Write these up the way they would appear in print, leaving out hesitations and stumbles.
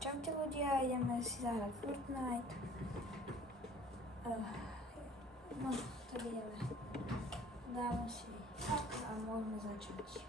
Čaute ľudia, ideme si zahrať Fortnite. No, tak ideme. Dáme si tak a môžeme začať.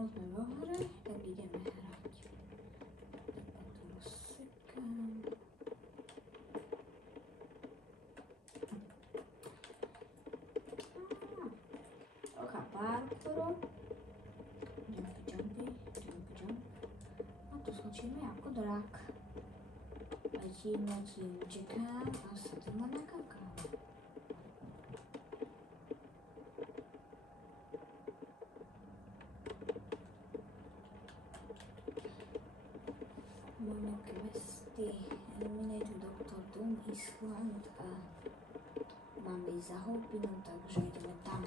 Sme vo hre, tak ideme hrať. Rozsekám. Trocha parkouru. Jumpy. A tu skočíme ako drak. Letíme, čekám a sa to ma nakaká. Máme questy, eliminate Dr. Doom Island a máme ísť za houpinou, takže ideme tam.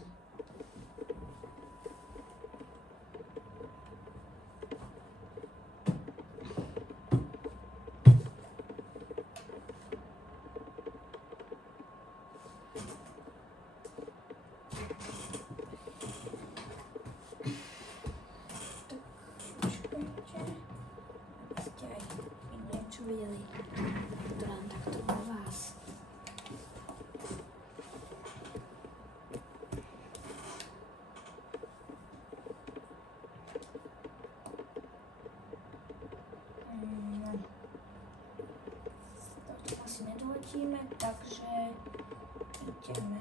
Videli, to dám takto na vás. To asi nedoletíme, takže ideme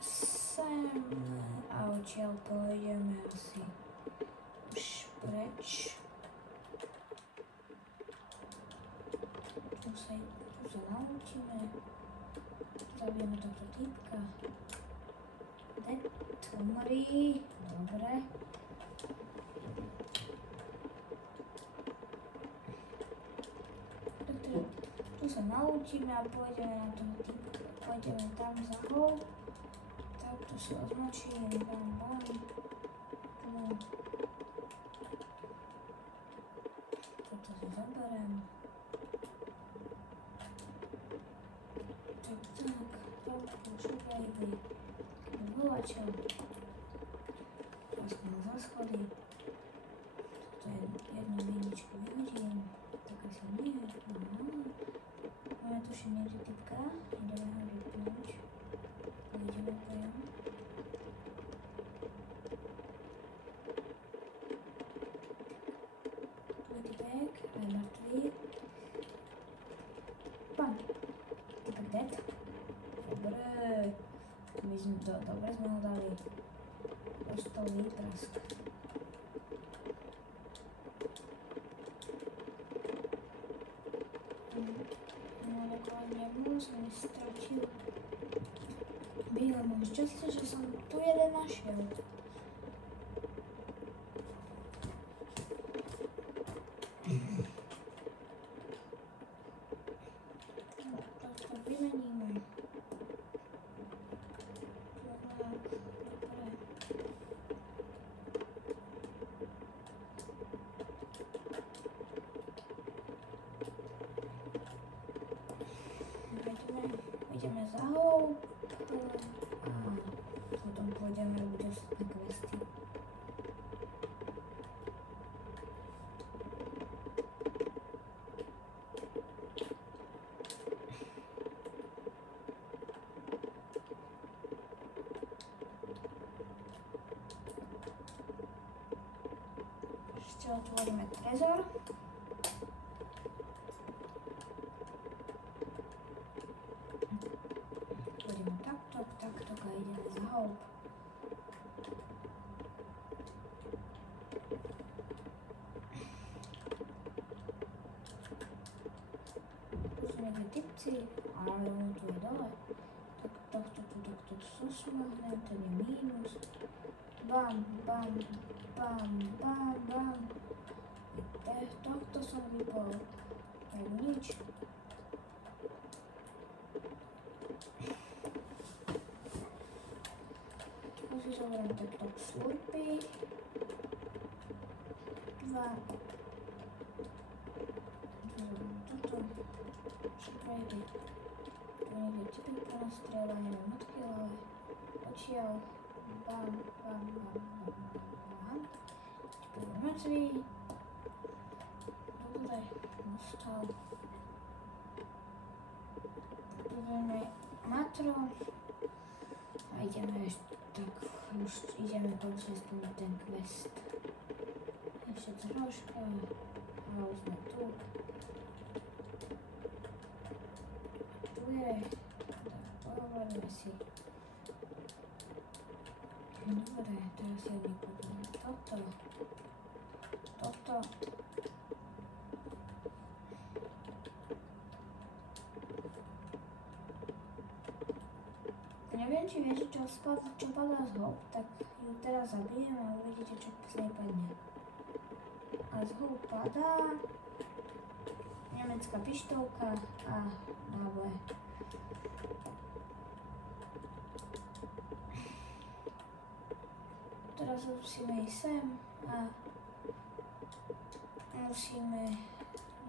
sem a odtiaľ pôjdeme asi už preč. Tu sa naučíme, zabijeme tohto týpka. Umrí, dobre. Tu sa naučíme a pôjdeme na toho týpka, pôjdeme tam za hou. Tak tu sa označím, bam. Toto si zaberiem. Vyvovačov. Vlastne za schody. Toto je jednu miničku vyhodím. Tak asi nie. Máme tuším niekde typka. Ideme ho vypnúť. Pôjdeme po ňom. Tu je typek. Aj mŕtvý. Pán. Typek dead. Dobre. My sme to, dobre sme ho dali. Dostal výprask. No dokladne jednu som stratil. Bíle, mám šťastie, že som tu jeden našiel. No, tak to vymeníme. Ideme za hou a potom pôjdeme robiť ostatné questy. Otvoríme trezor. Otvoríme takto a ideme za houp. Tu sú nejaké typci, ale on tu je dole. Takto susmahnem, ten je mínus. Bam. Tohto som vypol. Tak nič. Tu si zoberiem takto slurpy. 2. Tu zoberiem toto. Šprejdy. Tu niekde typy prenastrieľa, neviem odkiaľ, ale odtiaľ. Bam. Typy je mŕtvý. Dobre, nastal. Budeme matro. A ideme tak už ideme počítať ten quest. Ešte troška. A už sme tu. Tu je. Tak pohovoríme si. Dobre, teraz ja vypúdim toto. Neviem, či viete, čo padá z houp, tak ju teraz zabijem a uvidíte, čo z nej padne. A z houp padá nemecká pištolka a náboje. Teraz musíme ísť sem a musíme,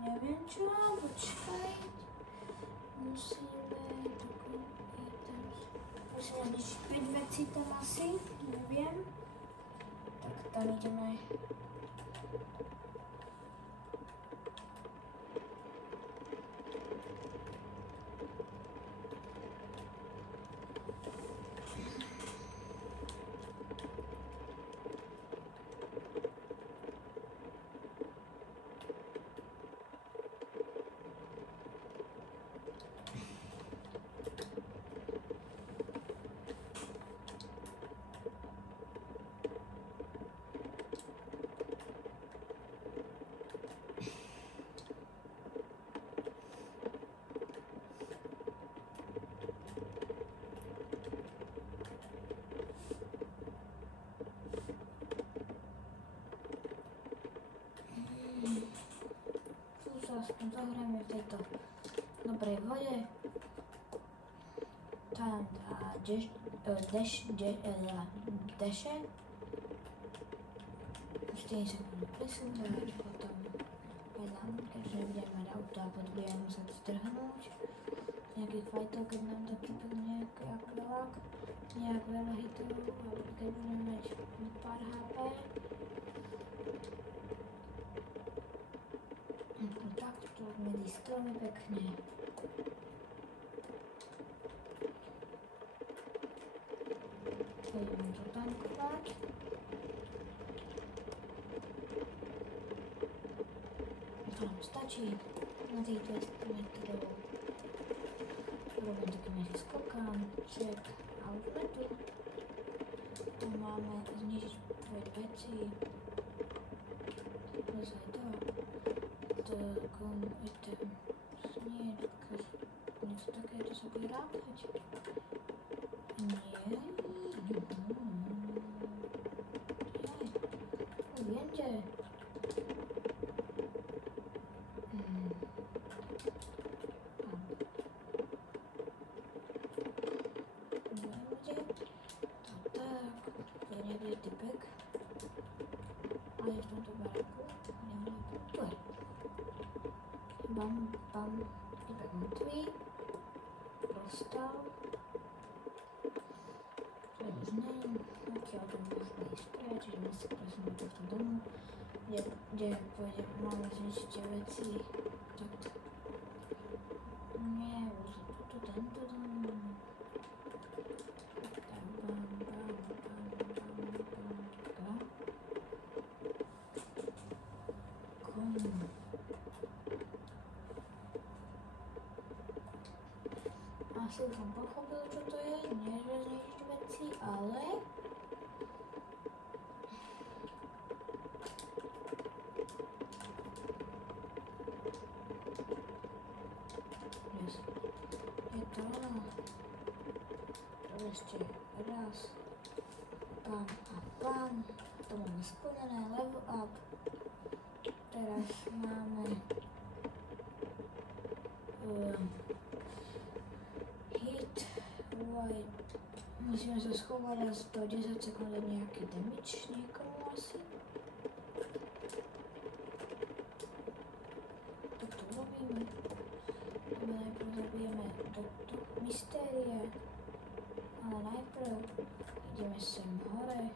neviem čo, počkaj, musíme nič 5 vecí tam asi, neviem, tak tam ideme. Aspoň zohráme v tejto dobrej vode. Tam dá deše. Už tým sa budú presúvať, potom vedám, keďže nebudeme mať auto a budeme musieť strhnúť nejakých fightov, keď nám to typek nejak veľa hitov, alebo keď budeme mať pár HP. Takto medzi stromy pekne. Poďme to tankovať. To nám stačí na tých 200 metrov. Robím taký medzi skokanček a už sme tu. Tu máme znižiť 5 vecí. Pozaj to. Это снежка, niečo takéto sa bude rápať. Nie. Viem, že... Typek. A je v tomto baráku. Tu je. Bam, typek mŕtvý. Dostal. To je už neviem, odkiaľ to môžeme ísť preč, čiže my sa presuneme do toho domu, kde máme zničiť tie veci. Takto. Nie, už je tu tento dom. Asi už som pochopil, čo to je, nie že znižiť veci, ale je to ono. Ešte raz, pam a pam, to máme splnené, level up. Teraz máme hit, white, musíme sa schovať raz do 10 sekúnd nejaký damage niekomu asi. Toto urobíme. Najprv zabijeme do mystérie, ale najprv ideme sem hore.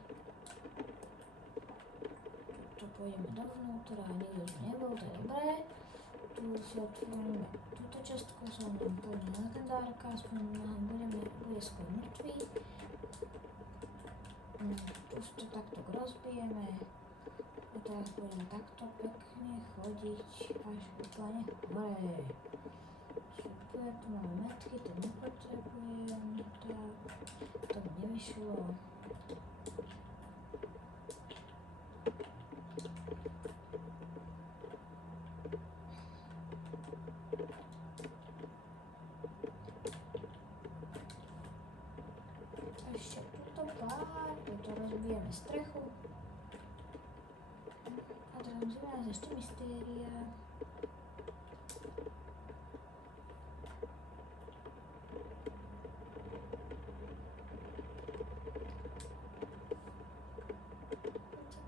Tu pôjdeme dovnútra, nikto tu nebol, to je dobré. Tu si otvoríme túto častku, som nám pôjde legendárka, aspoň bude skôr mŕtvý. Tu si to takto rozbijeme a teraz budeme takto pekne chodiť až úplne hore. Super, tu máme metky, to nepotrebujem, tak to mi nevyšlo. Ešte tuto pár, tuto rozbijeme strechu. A teraz musíme nájsť ešte mystéria.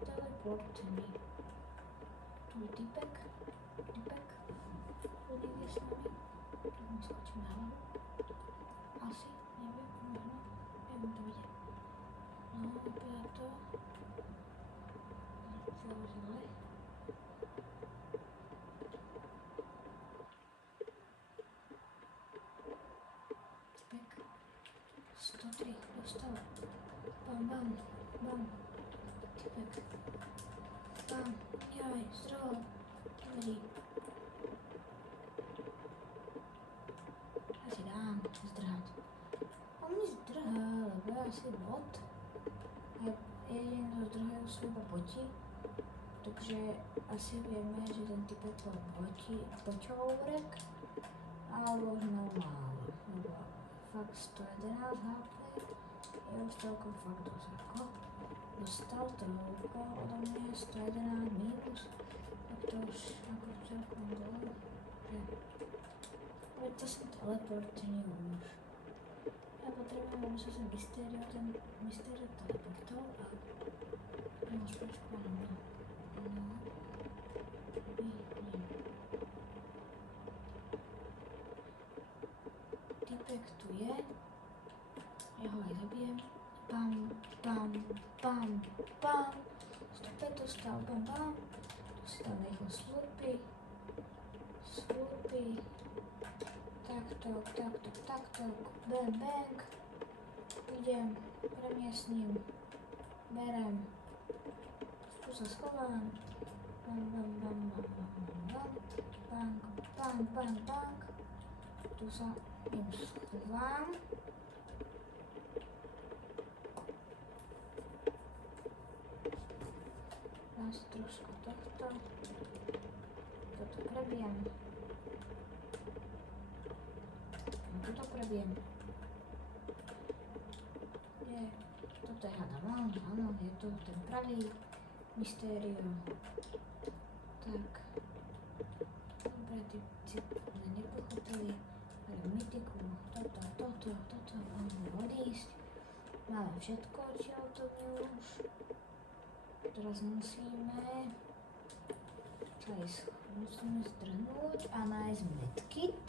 Teleport mi. Tu je typek. Tu niekde s nami. Tu mu skočím na hlavu. Asi, neviem, možno. Neviem to vidieť. No, opäť to. Zle. Typek. 103, dostal. Bam, bam, bam. Typek. Bam, jaj, zdroj. Dobrý. Ja si dám zdrhať. On mi zdrhá, lebo ja asi bot. A jediný, kto zdrhajú, sú iba boti. Takže asi vieme, že ten typek bol boťovrek. Alebo už mal málo. Lebo fakt 111 HP. Je už toľko fakt dosť ako. Dostal toľko odo mňa, 111 mínus. Tak to už ako celkom dole. Veď to som teleportný už. Ja potrebujem, aby som sem mystério teleportol a nemôž počkať na mňa. Typek tu je. Ja ho aj zabijem. Bam, bam, bam, bam. 105 dostal, bam, bam. Tu si tam rýchlo slurpy. Takto, bang, bang. Idem, premiesním, berem. Tu sa schovám. Bam, bam, bam, bam, bam, bam, bam. Bang, bang, bang. Tu sa im schovám. Dám si trošku tohto. Toto prebijem. Toto prebijem. Toto je hádam on, áno, je to ten pravý mystério. Tak. Dobre, ty nepochopili. Ale mytiku, toto, môžeme odísť. Máme všetko, odtiaľ to už. Teraz musíme zdrhnúť a nájsť medkit.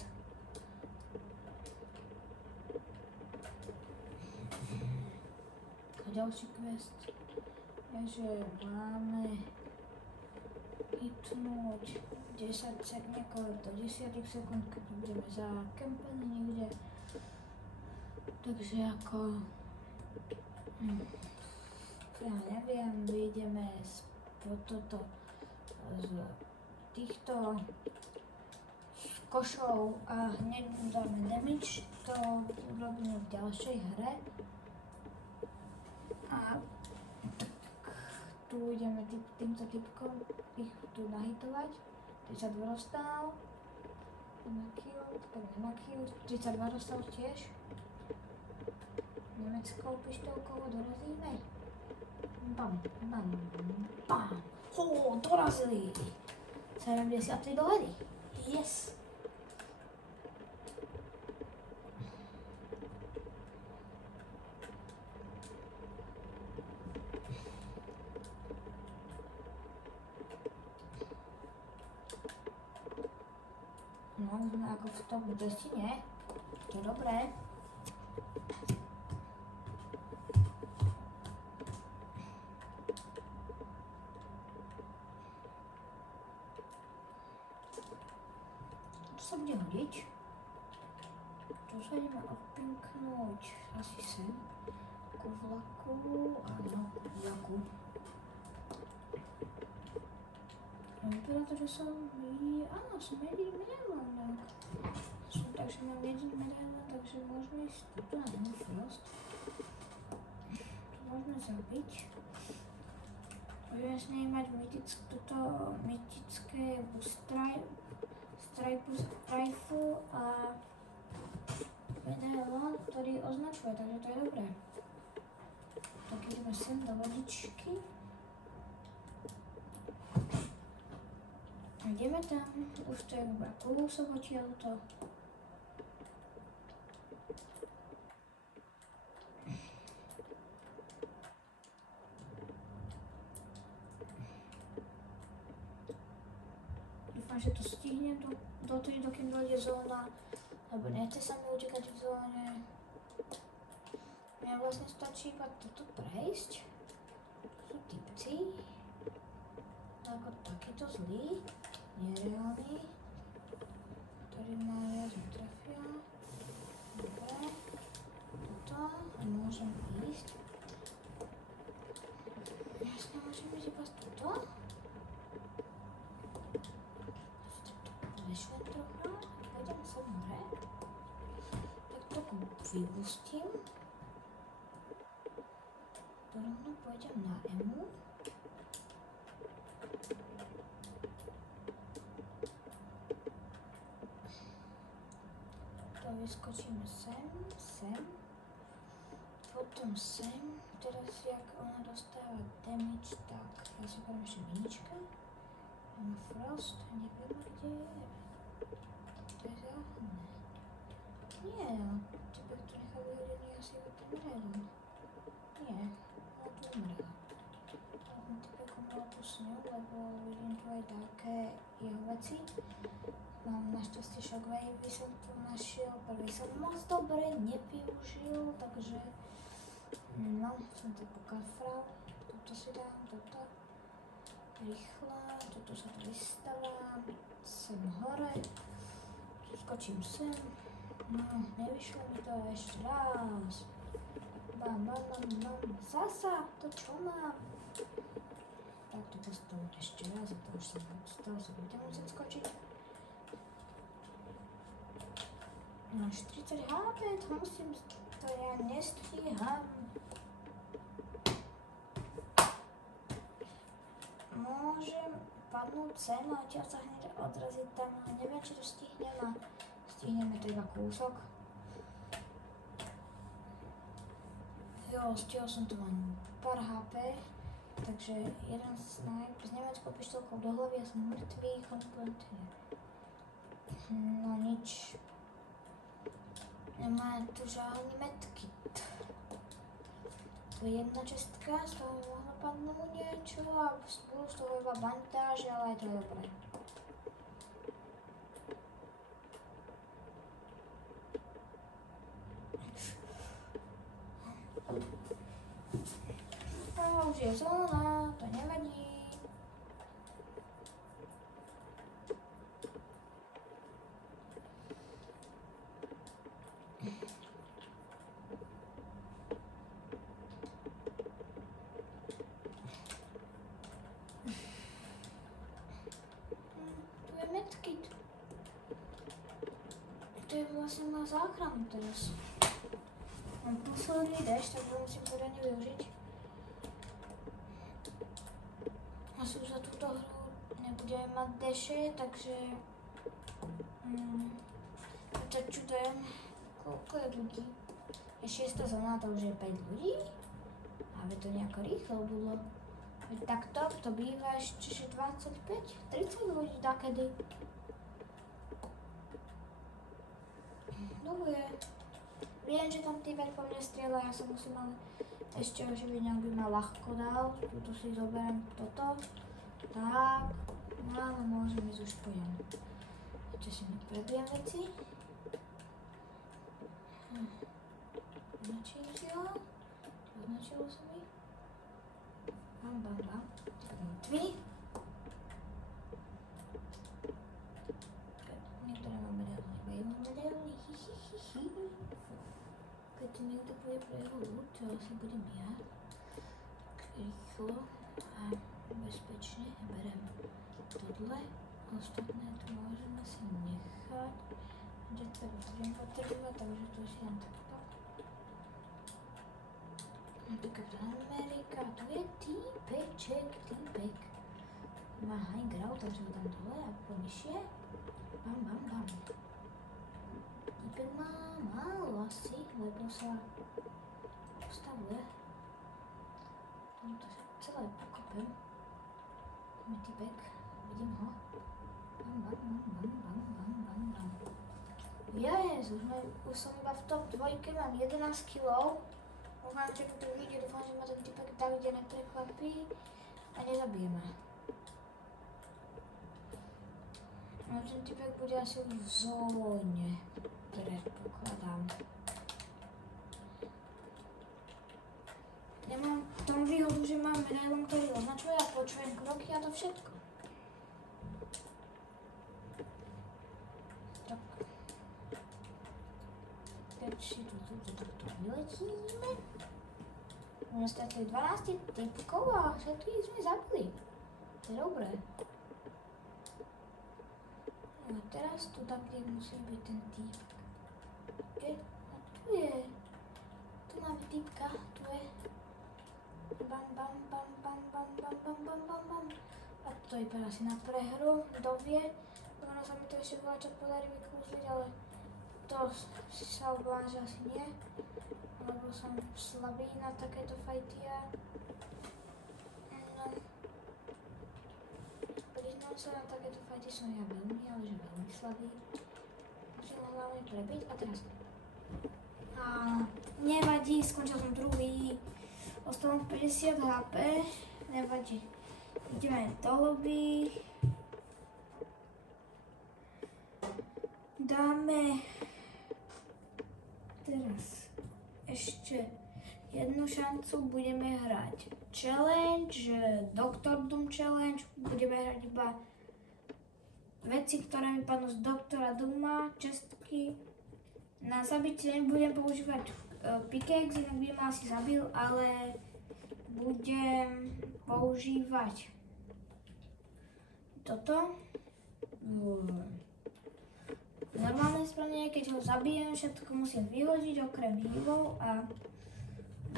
Ďalší quest je, že máme hitnúť 10 sekúnd, keď budeme zakempení niekde. Takže ako ja neviem, vyjdeme po toto z týchto košov a hneď mu dáme damage, to urobíme v ďalšej hre. A tak tu ideme týmto typkom ich tu nahitovať. 32 dostal. Na kill, na kill. 32 dostal tiež. Nemeckou pištolkou dorazíme. Bam, bam, bam. Dorazili. 73 dolary. Yes. No, sme ako v tom destine. To je dobré. Tu sa bude hodiť. Tu sa ideme odpinknúť asi sem. Ku vlaku. Áno, vlaku. Vypadá to, že som áno, som jediný medailón. Takže mám jediný medailón, takže môžeme ísť tuto na Frost. Tu môžeme zabiť. Budeme s nej mať mytické stripe a medailón, ktorý označuje, takže to je dobré. Tak ideme sem do vodičky. Ideme tam, už to je iba kúsok odtiaľto. Dúfam, že to stihnem dotedy, dokým dojde zóna, lebo nechce sa mi utekať v zóne. Mňa vlastne stačí iba toto prejsť. Sú typci. Ako takýto zlý. Nereálny, ktorý ma viac utrafia. Dobre, toto a môžem ísť. Jasne, môžem ísť iba tuto. Vešle trocha, pôjdem sem hore. Tak trochu vypustím. Rovno pôjdem na Emu. Vyskočíme sem, potom sem, teraz jak ona dostáva damage, tak ja si poviem ešte minička, mám Frost, neviem kde je, to je záhodné, nie, tebe to nechal vyhodený asi od ten medailón, nie, ona tu umrela, ale tebe komala tu s ňou, lebo vidím tu aj také jeho veci. Mám našťastie shockwave, som tu našiel, prvý som moc dobre nevyužil, takže no, som to pokafral, toto si dám, toto, rýchlo, toto sa tu vystavám, sem hore, skočím sem, no, nevyšlo mi to ešte raz, bam, bam, bam, bam, zasa, to čo mám? Tak to postavím ešte raz, a to už som dostal, sa budem musieť skočiť. Mám 40 HP, to musím, to ja nestíham. Môžem padnúť sem a odtiaľ sa hneď odraziť tam, ale neviem, či to stihnem a stihneme to iba kúsok. Jo, stihol som tu len pár HP, takže jeden s nemeckou pištolkou do hlavy, ja som mŕtvý kompletne. No nič. Nemá tu žádný medkit. To je jedna čestka, z toho mohlo padnúť niečo a budú z toho iba bandáže, ale aj to je dobré. A už je zóna, to nevadí. aj medkit. To je vlastne má záchranu teraz. Mám posledný dash, tak ho musím poriadne využiť. Asi už za túto hru nebudeme mať dashe, takže... tak čudujem, koľko je ľudí. Je 6. zóna, to už je 5 ľudí. Aby to nejako rýchlo bolo. Takto to býva ešte 25-30 ľudí takedy. Dobre. Viem, že tam týpek po mne strieľa, ja sa musím ale ešte oživiť, nejak by ma ľahko dal. Tuto si zoberiem toto. Tak. No ale môžem ísť už po ňom. Ešte si neprebijem veci. Označím si ho. Označilo sa mi. Bam, bam, bam. Mŕtvy. Niektoré mám medailny, iba jednu medailny. Keď tu niekto bude pre jeho ľud, to asi budem ja. Rýchlo a bezpečne berem tohle. Ostatné tu môžem asi nechať. Jetpack budem potrebovať, takže to si dám takto. Tu Kapitán Amerika, tu je týpeček. Má high ground, takže ho dám dole a ponižšie. Bam, bam, bam. Týpek má málo asi, lebo sa postavuje. Tomto celé pokopem. Tam je týpek, vidím ho. Bam, bam, bam, bam, bam, bam, bam, bam. Yes, už som iba v top 2, mám 11 kg. Dúfam, že to vyjde, dúfam, že ma ten typek tak kde neprekvapí a nezabije ma. No ten typek bude asi už v zóne, predpokladám. Nemám tam výhodu, že mám medailon, ktorý označuje a počujem kroky a to všetko. Tak. Keď si tu takto vyletíme. Sme stretli 12 typkov a všetkých sme zabili. To je dobré. No a teraz tu tak, kde musí byť ten typk. A tu je. Tu máme typka, tu je. Bam, bam, bam, bam, bam, bam, bam, bam, bam, bam. A to je asi na prehru, kto vie. Ono sa mi to ešte voľačo podarí vykúzliť, ale to sa obávam, že asi nie. Lebo som slabý na takéto fajty a... No... Priznám sa, na takéto fajty som ja veľmi, ale že veľmi slabý. Musím ho hlavne prebiť a teraz... Nevadí, skončil som druhý. Ostalo 50 HP. Nevadí. Ideme do lobby. Dáme... Teraz... Ešte jednu šancu, budeme hrať challenge, Doctor Doom challenge, budeme hrať iba veci, ktoré mi padnú z Doktora Dooma, čestky. Na zabitie nebudem používať pickaxe, inak by ma asi zabil, ale budem používať toto. Normálne zbranie, keď ho zabijem, všetko musím vyhodiť okrem hýbov a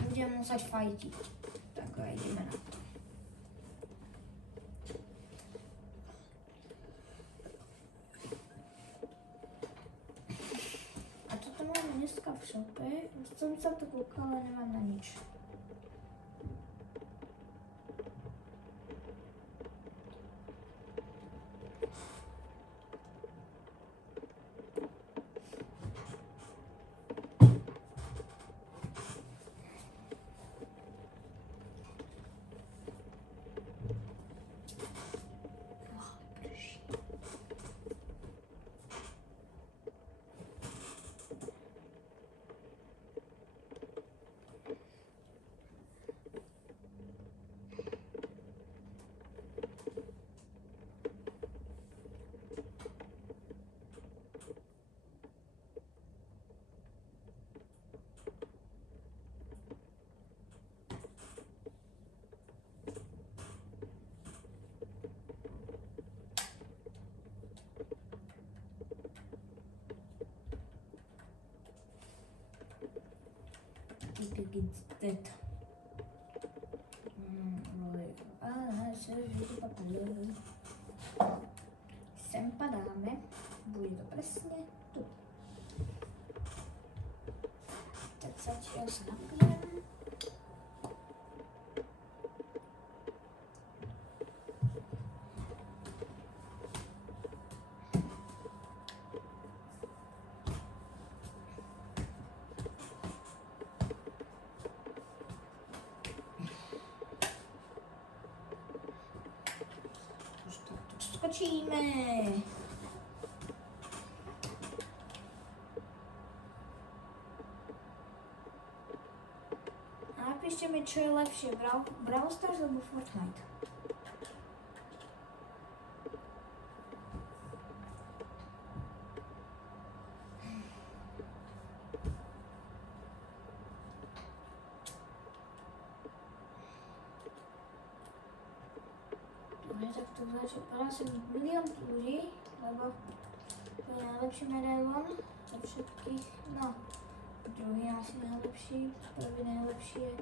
budem musieť fajtiť. Tak a ideme na to. A toto máme dneska v shope. Som sa to kúkala, nemám na nič. click it's dead. Sem padáme, bude to presne tu. Tak zatiaľ sa napijem. Skočíme. Napíšte mi, čo je lepšie, Brawl Stars alebo Fortnite. Tak to padá sem milión ľudí, lebo to je najlepší medailón zo všetkých, no druhý asi najlepší, prvý najlepší je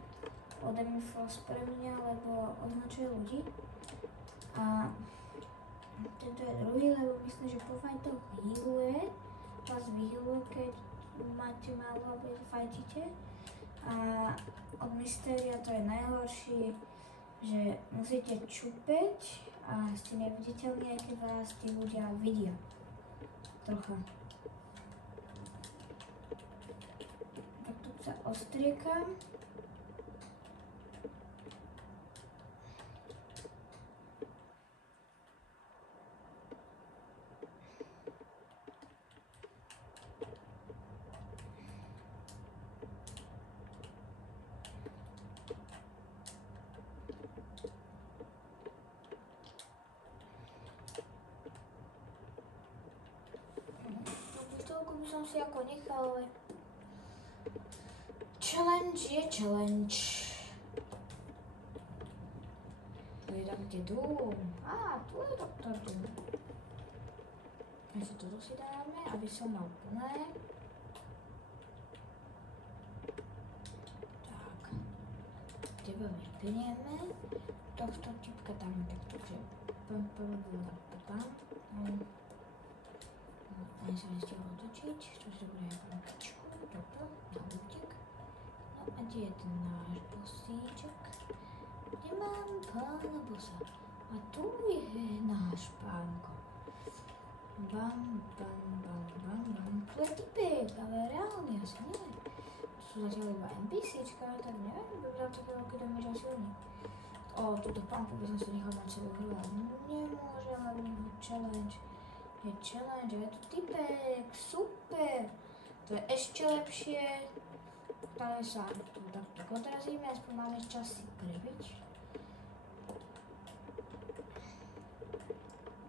Odem Frost pre mňa, lebo označuje ľudí a tento je druhý, lebo myslím, že po fajtoch healuje, vás vyhealuje, keď máte málo alebo fajtíte a od Mysteria to je najhorší, že musíte čupeť a ste neviditeľní, aj keď vás tí ľudia vidia. Trocha. Tak tu sa ostriekam. Som si ako nechal, ale challenge je challenge. Tu je tam kde Doom. Tu je doktor Doom. Takže toto si dáme, aby som mal plné. Tak. Tebe vypinieme. Tohto typka dáme takto, že tam. A sa nestiel otočiť, čo sa bude aj pomkačku, toto, na útek. No a kde je ten náš bosíček? Kde mám pána bosa? A tu je náš pánko. Bam. Tu je typek, ale reálne asi nie. Tu sú zatiaľ iba NPCčka, tak neviem, by bol takého, keď on je silný. Túto pánku by som si nechal mať celú hru, ale nemôžem, lebo challenge. Je challenge, je tu typek, super, to je ešte lepšie, ale sa tu takto odrazíme, aspoň máme čas si prebiť.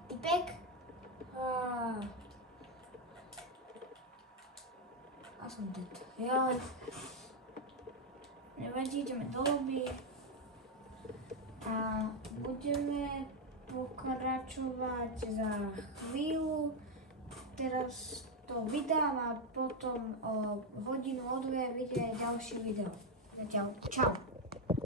Typek, a som dead, joj, nevadí, ideme do lobby a budeme pokračovať za chvíľu. Teraz to vydám a potom o hodinu, o dve vyjde ďalšie video. Zatiaľ, čau.